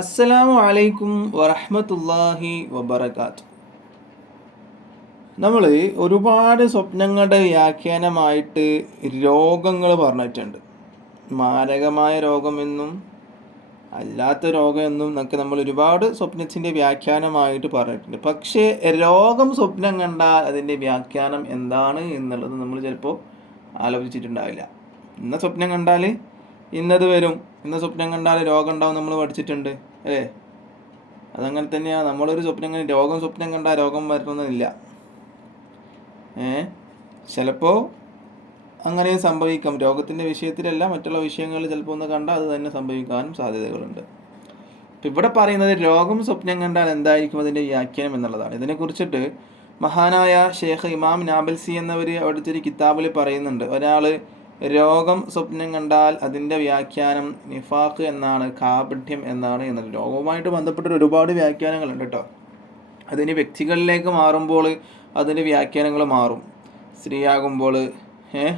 അസ്സലാമു അലൈക്കും വറഹ്മത്തുള്ളാഹി വബറകാത്ത്. നമ്മൾ ഒരുപാട് സ്വപ്നങ്ങളുടെ വ്യാഖ്യാനമായിട്ട് രോഗങ്ങൾ പറഞ്ഞിട്ടുണ്ട്. മാരകമായ രോഗമെന്നും അല്ലാത്ത രോഗമെന്നും എന്നൊക്കെ നമ്മൾ ഒരുപാട് സ്വപ്നത്തിൻ്റെ വ്യാഖ്യാനമായിട്ട് പറഞ്ഞിട്ടുണ്ട്. പക്ഷേ രോഗം സ്വപ്നം കണ്ടാൽ അതിൻ്റെ വ്യാഖ്യാനം എന്താണ് എന്നുള്ളത് നമ്മൾ ചിലപ്പോൾ ആലോചിച്ചിട്ടുണ്ടാവില്ല. ഇന്ന സ്വപ്നം കണ്ടാൽ ഇന്നത് വരും, ഇന്ന സ്വപ്നം കണ്ടാൽ രോഗം ഉണ്ടാവും നമ്മൾ പഠിച്ചിട്ടുണ്ട് അല്ലേ? അതങ്ങനെ തന്നെയാണ്. നമ്മളൊരു സ്വപ്നം കണ്ടാൽ രോഗം വരണമെന്നില്ല. ചിലപ്പോൾ അങ്ങനെയും സംഭവിക്കാം. രോഗത്തിൻ്റെ വിഷയത്തിലല്ല, മറ്റുള്ള വിഷയങ്ങളിൽ ചിലപ്പോൾ ഒന്ന് കണ്ടാൽ അത് തന്നെ സംഭവിക്കാനും സാധ്യതകളുണ്ട്. ഇപ്പം ഇവിടെ പറയുന്നത് രോഗം സ്വപ്നം കണ്ടാൽ എന്തായിരിക്കും അതിൻ്റെ വ്യാഖ്യാനം എന്നുള്ളതാണ്. ഇതിനെക്കുറിച്ചിട്ട് മഹാനായ ഷേഖ് ഇമാം നാബൽസി എന്നവർ അവിടുത്തെ ഒരു കിതാബിൽ പറയുന്നുണ്ട്. ഒരാൾ രോഗം സ്വപ്നം കണ്ടാൽ അതിൻ്റെ വ്യാഖ്യാനം നിഫാഖ് എന്നാണ്, കാപഠ്യം എന്നാണ് എന്നത്. രോഗവുമായിട്ട് ബന്ധപ്പെട്ട് ഒരുപാട് വ്യാഖ്യാനങ്ങളുണ്ട് കേട്ടോ. അതിന് വ്യക്തികളിലേക്ക് മാറുമ്പോൾ അതിൻ്റെ വ്യാഖ്യാനങ്ങൾ മാറും. സ്ത്രീയാകുമ്പോൾ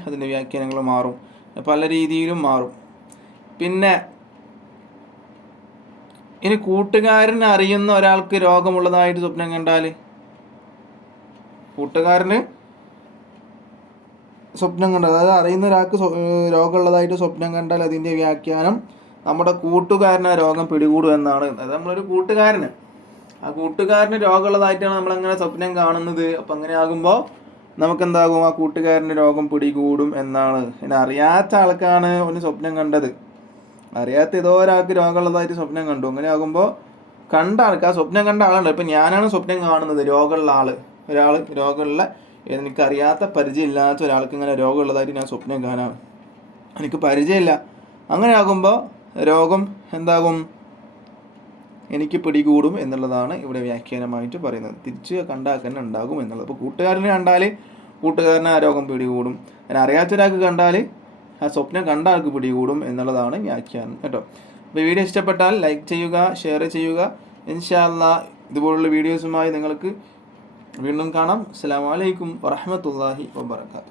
അതിൻ്റെ വ്യാഖ്യാനങ്ങൾ മാറും, പല രീതിയിലും മാറും. പിന്നെ ഇനി കൂട്ടുകാരന് അറിയുന്ന ഒരാൾക്ക് രോഗമുള്ളതായിട്ട് സ്വപ്നം കണ്ടാൽ, കൂട്ടുകാരന് സ്വപ്നം കണ്ടാൽ, അതായത് അറിയുന്ന ഒരാൾക്ക് രോഗമുള്ളതായിട്ട് സ്വപ്നം കണ്ടാൽ അതിൻ്റെ വ്യാഖ്യാനം നമ്മുടെ കൂട്ടുകാരന് ആ രോഗം പിടികൂടും എന്നാണ്. അത് നമ്മളൊരു കൂട്ടുകാരന്, ആ കൂട്ടുകാരന് രോഗമുള്ളതായിട്ടാണ് നമ്മളങ്ങനെ സ്വപ്നം കാണുന്നത്. അപ്പം അങ്ങനെ ആകുമ്പോൾ നമുക്കെന്താകും, ആ കൂട്ടുകാരന് രോഗം പിടികൂടും എന്നാണ്. പിന്നെ അറിയാത്ത ആൾക്കാണ് ഒരു സ്വപ്നം കണ്ടത്, അറിയാത്ത ഏതോ ഒരാൾക്ക് രോഗമുള്ളതായിട്ട് സ്വപ്നം കണ്ടു. അങ്ങനെ ആകുമ്പോൾ കണ്ട ആൾക്ക്, ആ സ്വപ്നം കണ്ട ആളുണ്ട്. ഇപ്പം ഞാനാണ് സ്വപ്നം കാണുന്നത്, രോഗമുള്ള ഒരാൾ രോഗമുള്ള, എനിക്കറിയാത്ത പരിചയമില്ലാത്ത ഒരാൾക്ക് ഇങ്ങനെ രോഗമുള്ളതായിട്ട് ഞാൻ സ്വപ്നം കാണാം, എനിക്ക് പരിചയമില്ല. അങ്ങനെ ആകുമ്പോൾ രോഗം എന്താകും, എനിക്ക് പിടികൂടും എന്നുള്ളതാണ് ഇവിടെ വ്യാഖ്യാനമായിട്ട് പറയുന്നത്. തിരിച്ച് കണ്ടാൽ തന്നെ ഉണ്ടാകും എന്നുള്ളത്. അപ്പോൾ കൂട്ടുകാരനെ കണ്ടാൽ കൂട്ടുകാരനെ ആ രോഗം പിടികൂടും, അങ്ങനെ അറിയാത്തൊരാൾക്ക് കണ്ടാൽ ആ സ്വപ്നം കണ്ട ആൾക്ക് പിടികൂടും എന്നുള്ളതാണ് വ്യാഖ്യാനം കേട്ടോ. അപ്പോൾ വീഡിയോ ഇഷ്ടപ്പെട്ടാൽ ലൈക്ക് ചെയ്യുക, ഷെയർ ചെയ്യുക. ഇൻഷാ അല്ലാഹ് ഇതുപോലുള്ള വീഡിയോസുമായി നിങ്ങൾക്ക് വീണ്ടും കാണാം. അസ്സലാമു അലൈക്കും വറഹ്മത്തുള്ളാഹി വബറകാതുഹു.